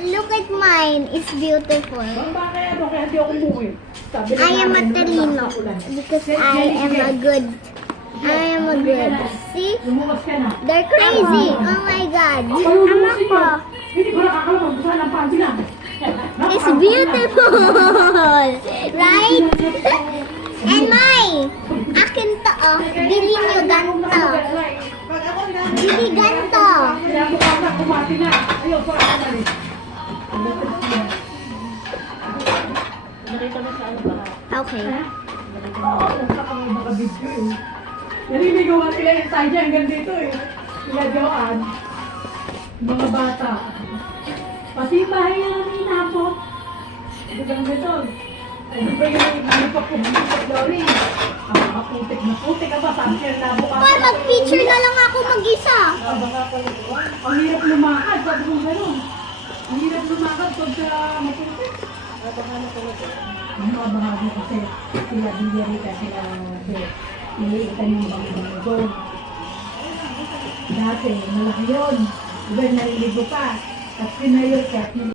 Look at mine. It's beautiful. Kaya di ako umuwi. Sabi I am a Torino because I am a good. See? Lumuwas ka na. They're crazy. Oh my God. Anak Anak ko. Hindi ko nakakalamang. Gusto ng panty lang. It's beautiful. Right? And my. Akin to, oh. Bili nyo ganito. Bili ganito. Kaya mukha na kumati na. Ayaw, para ka na rin. Okay. Oo, kapag mga video eh. Naliligawan sila yung tayo hanggang dito eh. Sila Joanne. Mga bata. Pati yung bahay niya lang inapot. Hanggang dito. Ay, di ba yung pagpuputok daw rin? Putik na putik ka ba? Sabi siya na bukas. Hoy, mag-picture na lang ako mag-isa. Ang hirap lumakad. Sabi kong gano'n. Ang hirap lumakad pagka maputik. Ang mga bahagi kasi sila Villarita, sila niliitan yung bangko. Dati, malaki yun. Iba naliligo pa. At pinayot ka.